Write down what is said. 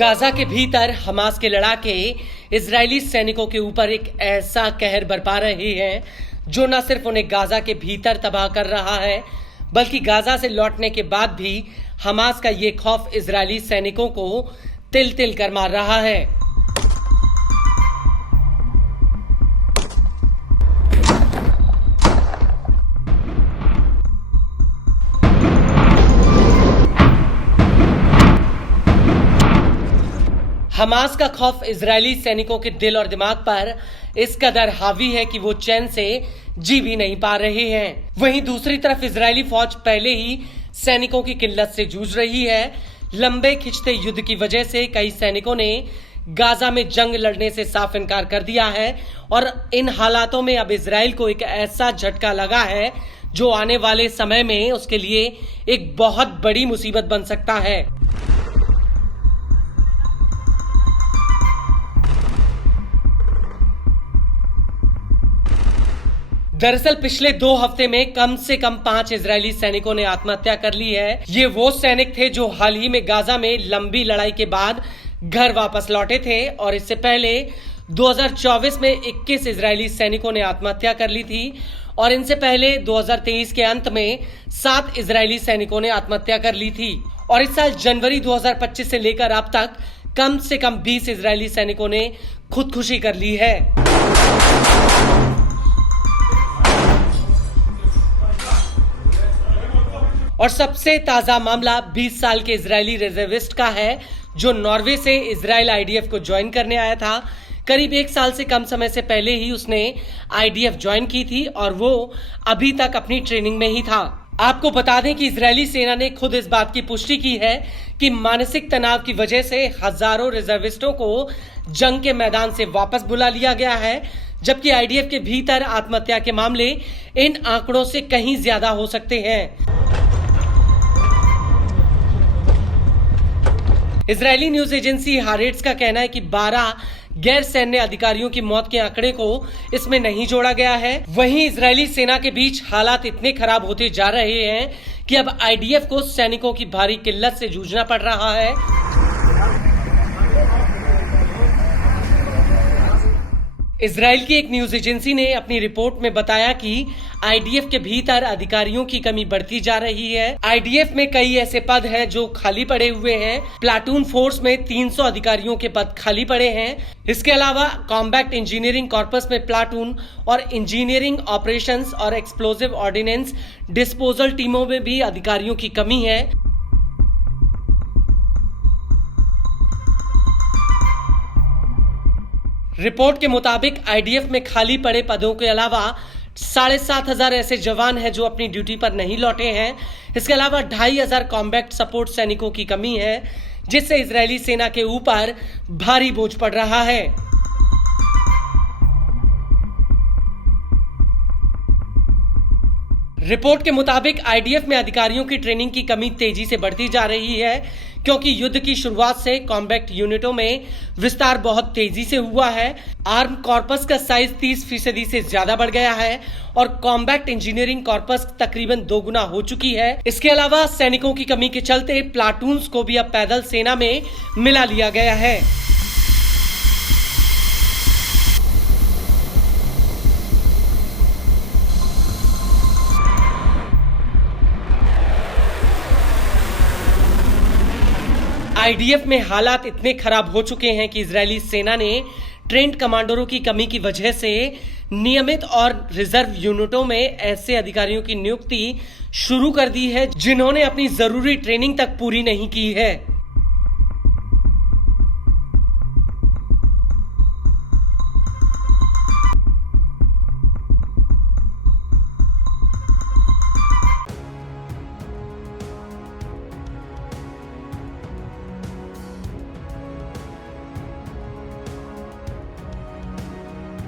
Gaza के भीतर Hamas के लड़ाके इजरायली सैनिकों के ऊपर एक ऐसा कहर बरपा रहे हैं जो न सिर्फ उन्हें गाजा के भीतर तबाह कर रहा है, बल्कि गाजा से लौटने के बाद भी हमास का ये खौफ इजरायली सैनिकों को तिल तिल कर मार रहा है। हमास का खौफ इजरायली सैनिकों के दिल और दिमाग पर इस कदर हावी है कि वो चैन से जी भी नहीं पा रहे हैं। वहीं दूसरी तरफ इजरायली फौज पहले ही सैनिकों की किल्लत से जूझ रही है। लंबे खिंचते युद्ध की वजह से कई सैनिकों ने गाजा में जंग लड़ने से साफ इनकार कर दिया है और इन हालातों में अब इजराइल को एक ऐसा झटका लगा है जो आने वाले समय में उसके लिए एक बहुत बड़ी मुसीबत बन सकता है। दरअसल पिछले 2 हफ्ते में कम से कम 5 इजरायली सैनिकों ने आत्महत्या कर ली है। ये वो सैनिक थे जो हाल ही में गाजा में लंबी लड़ाई के बाद घर वापस लौटे थे और इससे पहले 2024 में 21 इजरायली सैनिकों ने आत्महत्या कर ली थी और इनसे पहले 2023 के अंत में 7 इजरायली सैनिकों ने आत्महत्या कर ली थी और इस साल जनवरी 2025 से लेकर अब तक कम से कम 20 इजरायली सैनिकों ने खुदकुशी कर ली है। और सबसे ताजा मामला 20 साल के इजरायली रिजर्विस्ट का है जो नॉर्वे से इजराइल आईडीएफ को ज्वाइन करने आया था। करीब 1 साल से कम समय से पहले ही उसने आईडीएफ ज्वाइन की थी और वो अभी तक अपनी ट्रेनिंग में ही था। आपको बता दें कि इजरायली सेना ने खुद इस बात की पुष्टि की है कि मानसिक तनाव की वजह से हजारों रिजर्विस्टों को जंग के मैदान से वापस बुला लिया गया है, जबकि आईडीएफ के भीतर आत्महत्या के मामले इन आंकड़ों से कहीं ज्यादा हो सकते हैं। इजरायली न्यूज एजेंसी हारेट्स का कहना है कि 12 गैर सैन्य अधिकारियों की मौत के आंकड़े को इसमें नहीं जोड़ा गया है। वहीं इजरायली सेना के बीच हालात इतने खराब होते जा रहे हैं कि अब आईडीएफ को सैनिकों की भारी किल्लत से जूझना पड़ रहा है। इजराइल की एक न्यूज एजेंसी ने अपनी रिपोर्ट में बताया कि आईडीएफ के भीतर अधिकारियों की कमी बढ़ती जा रही है। आईडीएफ में कई ऐसे पद हैं जो खाली पड़े हुए हैं। प्लाटून फोर्स में 300 अधिकारियों के पद खाली पड़े हैं। इसके अलावा कॉम्बैट इंजीनियरिंग कॉर्पस में प्लाटून और इंजीनियरिंग ऑपरेशंस और एक्सप्लोजिव ऑर्डिनेंस डिस्पोजल टीमों में भी अधिकारियों की कमी है। रिपोर्ट के मुताबिक आईडीएफ में खाली पड़े पदों के अलावा 7,500 ऐसे जवान हैं जो अपनी ड्यूटी पर नहीं लौटे हैं। इसके अलावा 2,500 कॉम्बैट सपोर्ट सैनिकों की कमी है, जिससे इजरायली सेना के ऊपर भारी बोझ पड़ रहा है। रिपोर्ट के मुताबिक आईडीएफ में अधिकारियों की ट्रेनिंग की कमी तेजी से बढ़ती जा रही है क्योंकि युद्ध की शुरुआत से कॉम्बैट यूनिटों में विस्तार बहुत तेजी से हुआ है। आर्म कॉर्पस का साइज 30% से ज्यादा बढ़ गया है और कॉम्बैट इंजीनियरिंग कॉर्पस तकरीबन 2 गुना हो चुकी है। इसके अलावा सैनिकों की कमी के चलते प्लाटून्स को भी अब पैदल सेना में मिला लिया गया है। आईडीएफ में हालात इतने खराब हो चुके हैं कि इजरायली सेना ने ट्रेंड कमांडरों की कमी की वजह से नियमित और रिजर्व यूनिटों में ऐसे अधिकारियों की नियुक्ति शुरू कर दी है जिन्होंने अपनी जरूरी ट्रेनिंग तक पूरी नहीं की है।